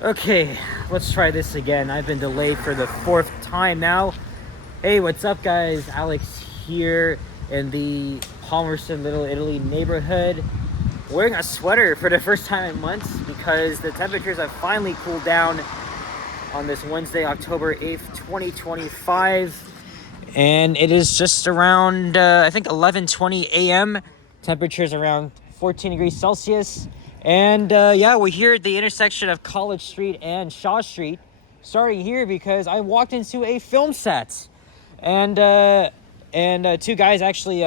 Okay, let's try this again. I've been delayed for the fourth time now. Hey, what's up, guys? Alex here in the Palmerston, Little Italy neighborhood, wearing a sweater for the first time in months because the temperatures have finally cooled down on this Wednesday, October 8th, 2025. And it is just around, I think, 11:20 a.m. Temperatures around 14 degrees Celsius. And yeah, we're here at the intersection of College Street and Shaw Street. Starting here because I walked into a film set, and two guys actually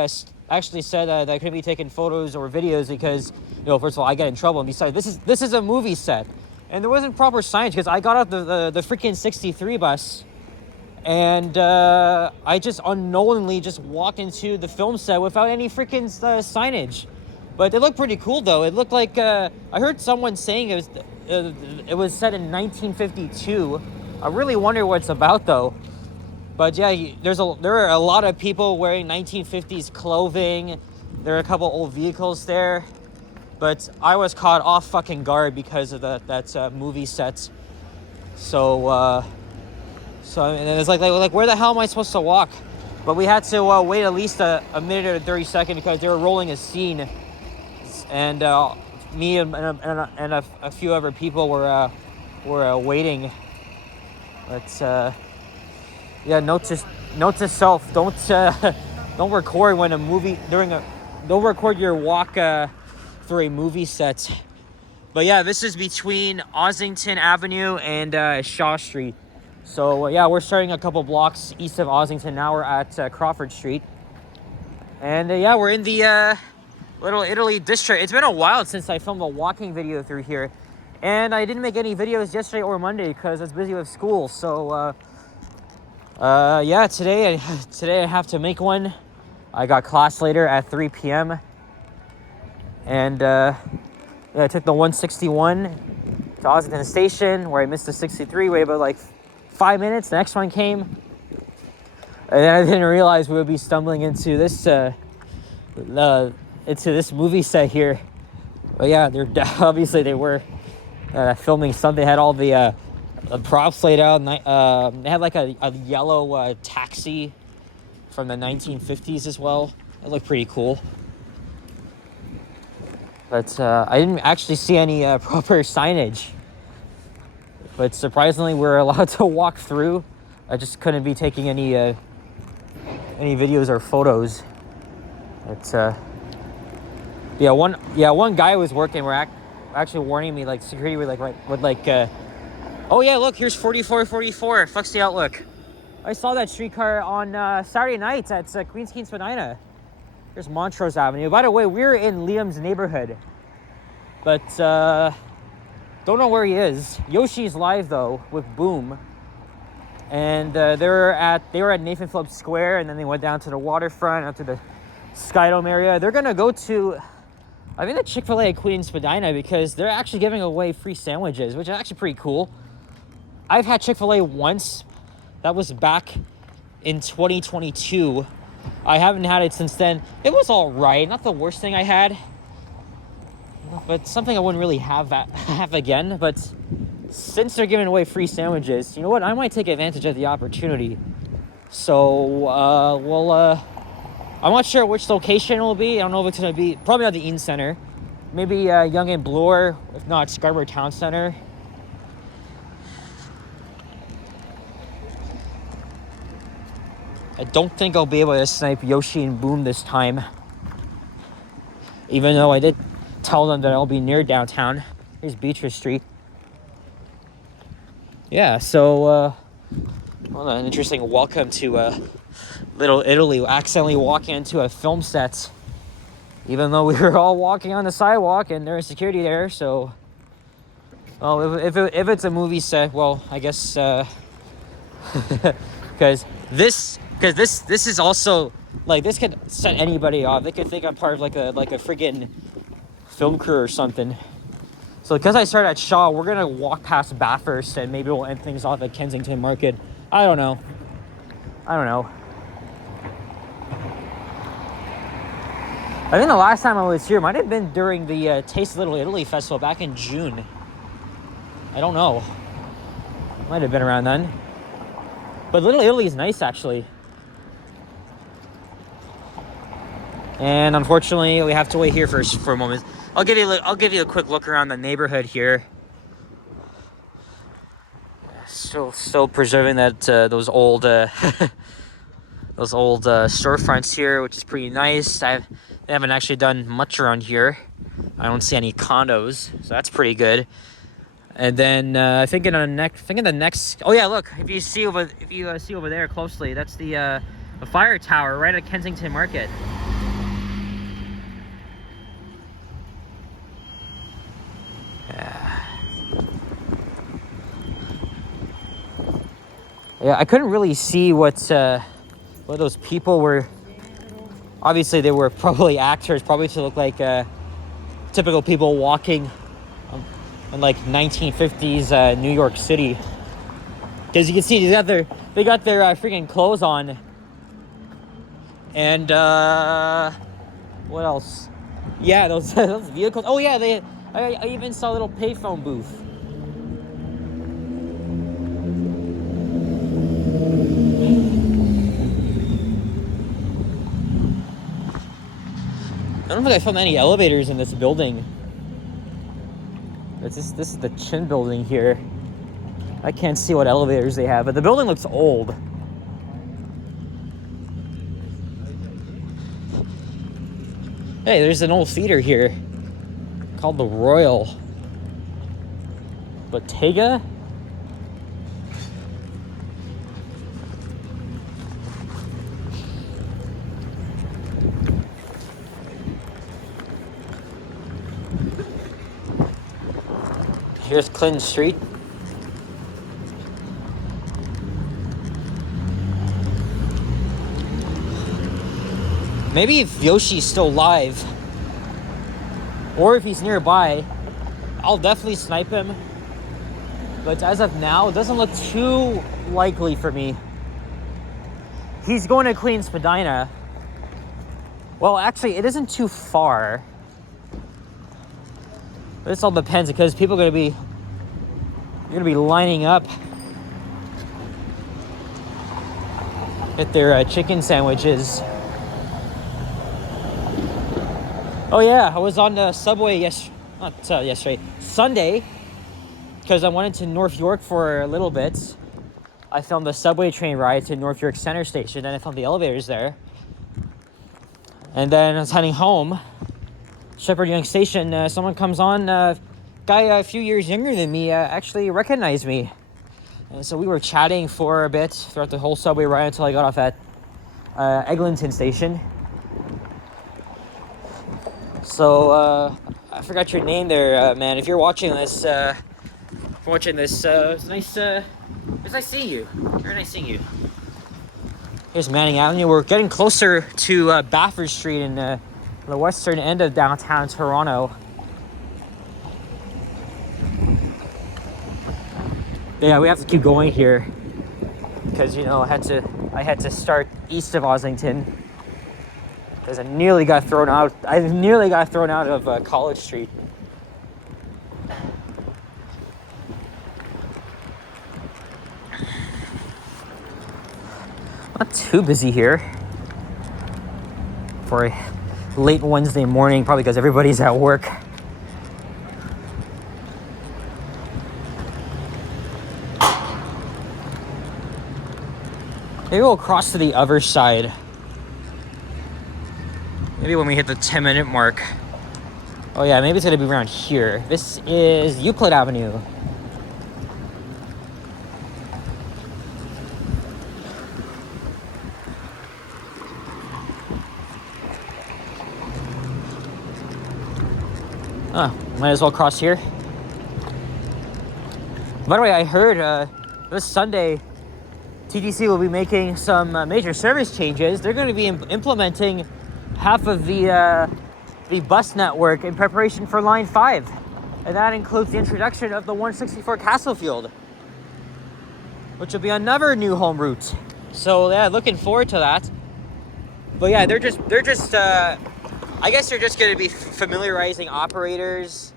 said that I couldn't be taking photos or videos because, first of all, I get in trouble, and besides, this is a movie set, and there wasn't proper signage because I got off the freaking 63 bus. And I just unknowingly just walked into the film set without any freaking signage. But it looked pretty cool, though. It looked like I heard someone saying it was set in 1952. I really wonder what it's about, though. But yeah, there are a lot of people wearing 1950s clothing. There are a couple old vehicles there. But I was caught off fucking guard because of that movie set. So and it's like where the hell am I supposed to walk? But we had to wait at least a minute or 30 seconds because they were rolling a scene, and me and a few other people were waiting. But yeah, note to self: don't record when a movie don't record your walk through a movie set. But yeah, this is between Ossington Avenue and Shaw Street. So yeah, we're starting a couple blocks east of Ossington. Now we're at Crawford Street. And yeah, we're in the Little Italy district. It's been a while since I filmed a walking video through here. And I didn't make any videos yesterday or Monday because I was busy with school. So yeah, today I have to make one. I got class later at 3 p.m. And yeah, I took the 161 to Ossington Station where I missed the 63, waited about like 5 minutes. The next one came, and then I didn't realize we would be stumbling into this movie set here. But yeah, obviously they were filming something. They had all the props laid out. And they had like a yellow taxi from the 1950s as well. It looked pretty cool. But I didn't actually see any proper signage. But surprisingly, we're allowed to walk through. I just couldn't be taking any videos or photos. But one guy was working. We're actually warning me, like security were oh yeah, look, here's 4444. Fucks the outlook. I saw that streetcar on Saturday nights at Queens Spadina. There's Montrose Avenue. By the way, we're in Liam's neighborhood, but don't know where he is. Yoshi's live though with Boom, and they were at Nathan Phillips Square, and then they went down to the waterfront, up to the Skydome area. They're gonna go to, I think, the Chick-fil-A at Queen Spadina because they're actually giving away free sandwiches, which is actually pretty cool. I've had Chick-fil-A once. That was back in 2022. I haven't had it since then. It was all right, not the worst thing I had, but something I wouldn't really have again. But since they're giving away free sandwiches, you know what? I might take advantage of the opportunity. So, I'm not sure which location it will be. I don't know if it's going to be, probably not the Eaton Center. Maybe Yonge and Bloor, if not Scarborough Town Center. I don't think I'll be able to snipe Yoshi and Boom this time. Even though I did tell them that I'll be near downtown. Here's Beatrice Street. Yeah, so an interesting welcome to Little Italy. Accidentally walking into a film set, even though we were all walking on the sidewalk and there's security there. So, well, if it's a movie set, well, I guess because this is also like, this could set anybody off. They could think I'm part of like a friggin' film crew or something. So because I started at Shaw, we're gonna walk past Bathurst and maybe we'll end things off at Kensington Market. I don't know. I think the last time I was here might have been during the Taste of Little Italy festival back in June. I don't know. Might have been around then. But Little Italy is nice, actually. And unfortunately, we have to wait here for a moment. I'll give you a quick look around the neighborhood here. Still preserving that those old storefronts here, which is pretty nice. They haven't actually done much around here. I don't see any condos, so that's pretty good. And then I think in the next. Oh yeah, look! If you see over there closely, that's the fire tower right at Kensington Market. Yeah, I couldn't really see what those people were. Obviously, they were probably actors, probably to look like typical people walking in like 1950s New York City. Because you can see they got their freaking clothes on. And what else? Yeah, those vehicles. Oh yeah, I even saw a little payphone booth. I don't think I found any elevators in this building. This is the Chin building here. I can't see what elevators they have, but the building looks old. Hey, there's an old theater here called the Royal Bottega. Here's Clinton Street. Maybe if Yoshi's still alive, or if he's nearby, I'll definitely snipe him. But as of now, it doesn't look too likely for me. He's going to Queen Spadina. Well, actually, it isn't too far. This all depends because people are gonna be lining up at their chicken sandwiches. Oh yeah, I was on the subway Sunday, because I went to North York for a little bit. I filmed the subway train ride to North York Center Station, then I found the elevators there. And then I was heading home. Shepherd Young Station, someone comes on, guy a few years younger than me actually recognized me. And so we were chatting for a bit throughout the whole subway ride until I got off at Eglinton Station. So I forgot your name there, man. If you're watching this, it's nice seeing you. Very nice seeing you. Here's Manning Avenue. We're getting closer to Bafford Street in the western end of downtown Toronto. Yeah, we have to keep going here because I had to start east of Oslington because I nearly got thrown out. Of College Street. Not too busy here for a late Wednesday morning, probably because everybody's at work. Maybe we'll cross to the other side. Maybe when we hit the 10-minute mark. Oh yeah, maybe it's gonna be around here. This is Euclid Avenue. Might as well cross here. By the way, I heard this Sunday TTC will be making some major service changes. They're going to be implementing half of the bus network in preparation for Line 5. And that includes the introduction of the 164 Castlefield, which will be another new home route. So yeah, looking forward to that. But yeah, they're just I guess they're just going to be familiarizing operators,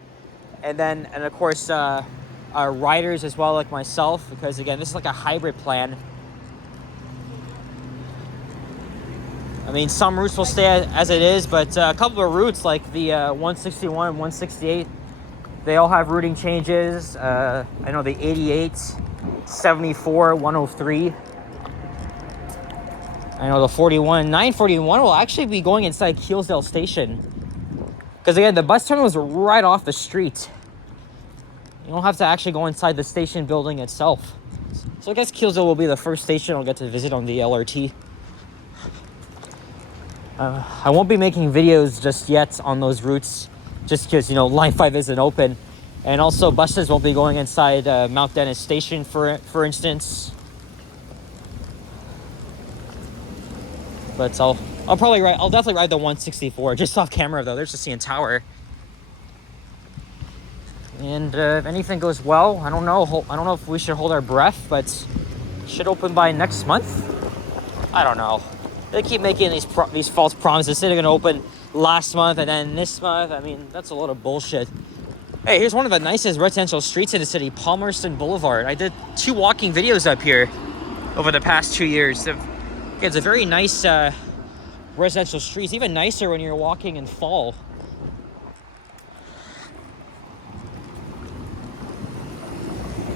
and of course riders as well, like myself, because again, this is like a hybrid plan. I mean, some routes will stay as it is, but a couple of routes like the 161 and 168, they all have routing changes. I know the 88, 74, 103. I know the 41, 941 will actually be going inside Keelsdale Station. Because again, the bus terminal is right off the street. You don't have to actually go inside the station building itself. So I guess Keelsdale will be the first station I'll get to visit on the LRT. I won't be making videos just yet on those routes, just because, you know, Line 5 isn't open. And also buses won't be going inside Mount Dennis Station, for instance. But I'll definitely ride the 164, just off camera though. There's the CN Tower. And if anything goes well, I don't know if we should hold our breath, but it should open by next month. I don't know. They keep making these false promises. They're gonna open last month and then this month. I mean, that's a lot of bullshit. Hey, here's one of the nicest residential streets in the city, Palmerston Boulevard. I did 2 walking videos up here over the past 2 years. It's a very nice residential street. It's even nicer when you're walking in fall.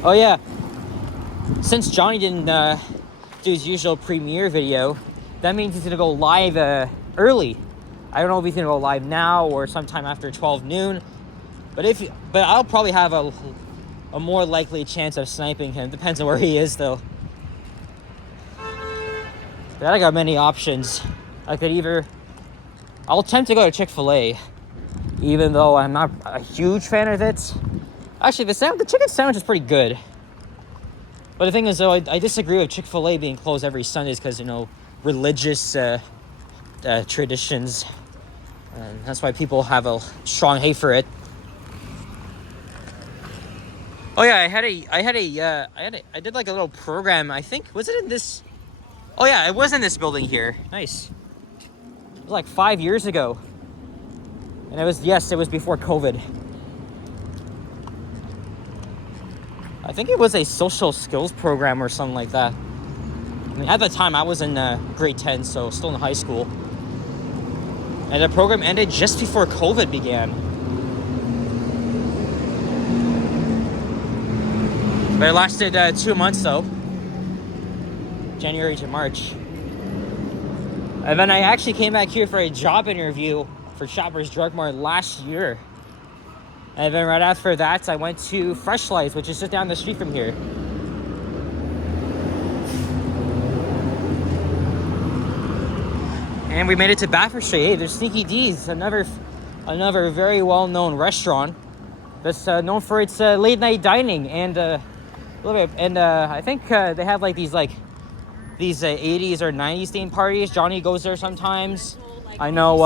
Oh yeah, since Johnny didn't do his usual premiere video, that means he's gonna go live early. I don't know if he's gonna go live now or sometime after 12 noon. But I'll probably have a more likely chance of sniping him. Depends on where he is though. But I got many options. I'll attempt to go to Chick-fil-A, even though I'm not a huge fan of it. Actually, the chicken sandwich is pretty good. But the thing is, though, I disagree with Chick-fil-A being closed every Sundays because, you know, religious traditions. And that's why people have a strong hate for it. Oh yeah, I did like a little program. I think, was it in this? Oh yeah, it was in this building here. Nice. It was like 5 years ago. And it was before COVID. I think it was a social skills program or something like that. I mean, at the time, I was in grade 10, so still in high school. And the program ended just before COVID began. But it lasted 2 months, though. January to March. And then I actually came back here for a job interview for Shoppers Drug Mart last year. And then right after that, I went to Fresh Life, which is just down the street from here. And we made it to Baffert Street. Hey, there's Sneaky D's, another very well-known restaurant that's known for its late-night dining and I think they have like these 80s or 90s themed parties. Johnny goes there sometimes. I know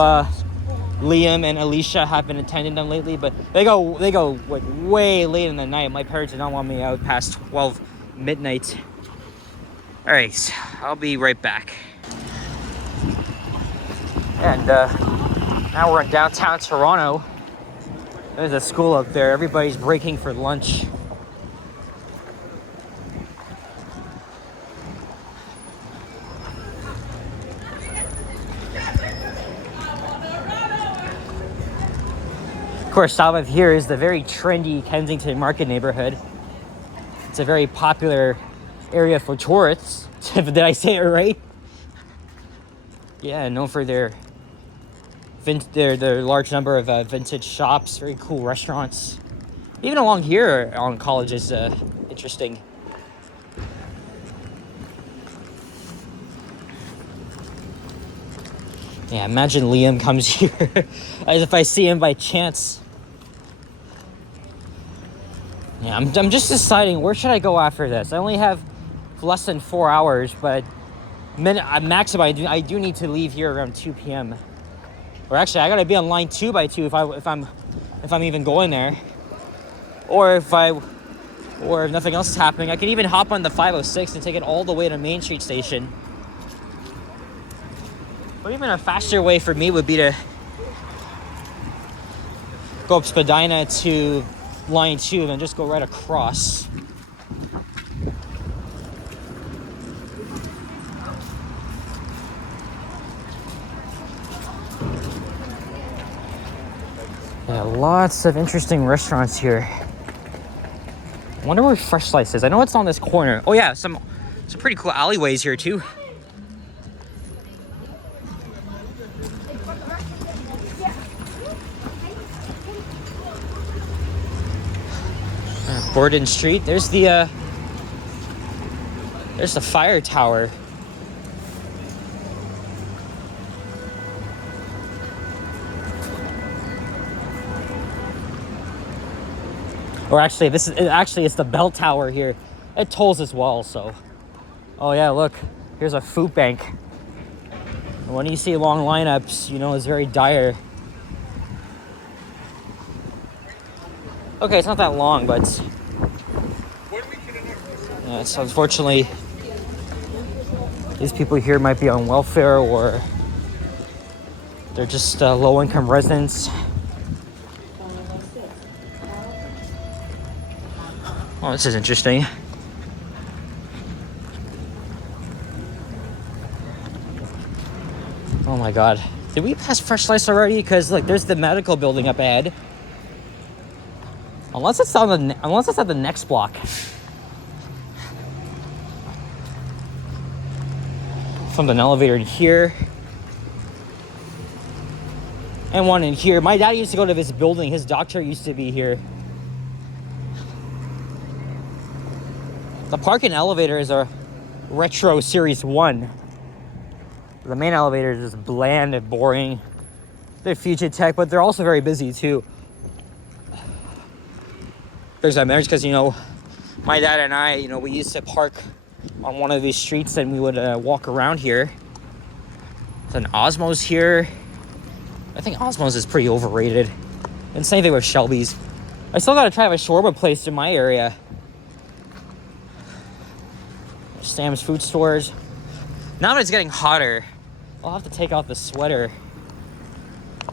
Liam and Alicia have been attending them lately, but they go like way late in the night. My parents did not want me out past 12 midnight. All right, I'll be right back. And now we're in downtown Toronto. There's a school up there. Everybody's breaking for lunch. Of course, south of here is the very trendy Kensington Market neighborhood. It's a very popular area for tourists. Did I say it right? Yeah, known for their large number of vintage shops, very cool restaurants. Even along here on College is interesting. Yeah, imagine Liam comes here as if I see him by chance. Yeah, I'm just deciding where should I go after this. I only have less than 4 hours, but maximum I do need to leave here around 2 p.m. Or actually, I gotta be on line 2 by 2 if I'm even going there. Or if nothing else is happening, I can even hop on the 506 and take it all the way to Main Street Station. But even a faster way for me would be to go up Spadina to line 2 and then just go right across. Yeah, lots of interesting restaurants here. I wonder where Fresh Slice is. I know it's on this corner. Oh yeah, some pretty cool alleyways here too. Borden Street. There's the fire tower. Or actually, it's the bell tower here. It tolls as well, so. Oh yeah, look, here's a food bank. When you see long lineups, you know it's very dire. Okay, it's not that long, but yeah, it's unfortunately these people here might be on welfare or they're just low-income residents. Oh, this is interesting. Oh my god. Did we pass Fresh Slice already? Because like there's the medical building up ahead. Unless it's at the next block. From an elevator in here. And one in here. My dad used to go to this building. His doctor used to be here. The parking elevator is a retro Series 1. The main elevator is just bland and boring. They're future tech, but they're also very busy too. There's that marriage because, you know, my dad and I, you know, we used to park on one of these streets and we would walk around here. There's an Osmos here. I think Osmos is pretty overrated. And same thing with Shelby's. I still gotta try a shawarma place in my area. Sam's food stores. Now that it's getting hotter, I'll have to take off the sweater.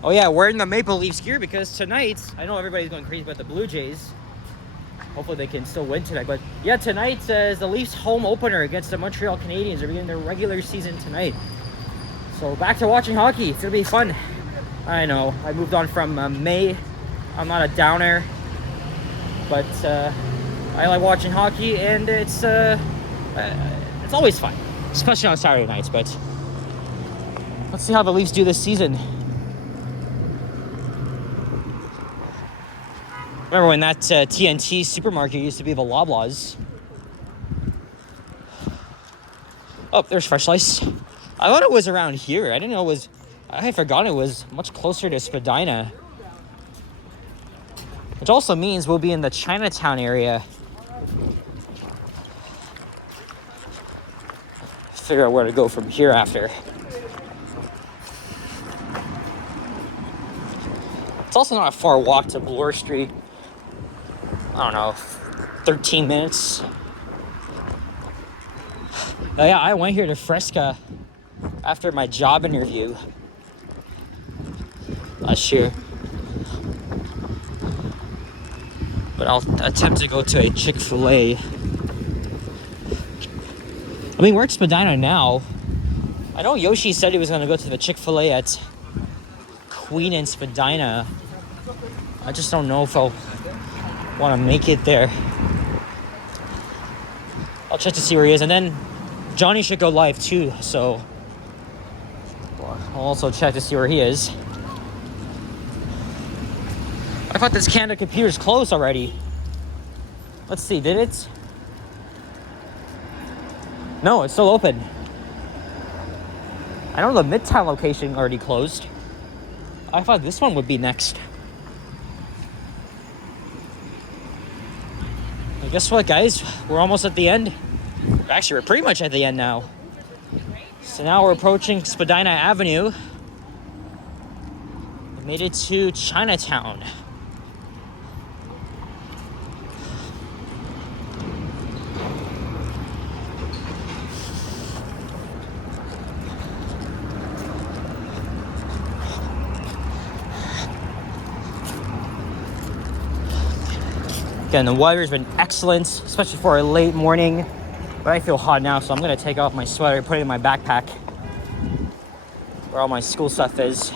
Oh yeah, wearing the Maple Leafs gear because tonight, I know everybody's going crazy about the Blue Jays. Hopefully they can still win tonight. But yeah, tonight is the Leafs home opener against the Montreal Canadiens. They're beginning their regular season tonight. So back to watching hockey. It's gonna be fun. I know, I moved on from May. I'm not a downer. But I like watching hockey and it's always fun. Especially on Saturday nights, but let's see how the Leafs do this season. Remember when that TNT supermarket used to be the Loblaws? Oh, there's Fresh Slice. I thought it was around here. I didn't know it was... I had forgotten it was much closer to Spadina. Which also means we'll be in the Chinatown area. Figure out where to go from here after. It's also not a far walk to Bloor Street. I don't know, 13 minutes. Yeah, I went here to Fresca after my job interview last year. But I'll attempt to go to a Chick-fil-A. I mean, we're at Spadina now. I know Yoshi said he was going to go to the Chick-fil-A at Queen and Spadina. I just don't know if I'll want to make it there. I'll check to see where he is. And then Johnny should go live too, so I'll also check to see where he is. I thought this Canada computer's closed already. Let's see, did it? No, it's still open. I know the Midtown location already closed. I thought this one would be next. Well, guess what, guys? We're almost at the end. Actually, we're pretty much at the end now. So now we're approaching Spadina Avenue. We made it to Chinatown. Again, the weather's been excellent, especially for a late morning. But I feel hot now, so I'm gonna take off my sweater, put it in my backpack where all my school stuff is.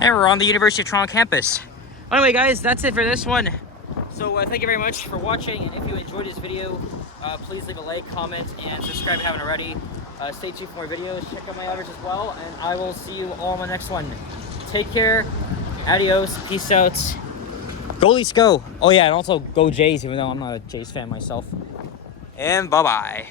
And we're on the University of Toronto campus. Anyway, guys, that's it for this one. So thank you very much for watching, and if you enjoyed this video, please leave a like, comment, and subscribe if you haven't already. Stay tuned for more videos. Check out my others as well, and I will see you all in my next one. Take care. Adios. Peace out. Go Leafs, go. Oh yeah, and also go Jays, even though I'm not a Jays fan myself. And bye-bye.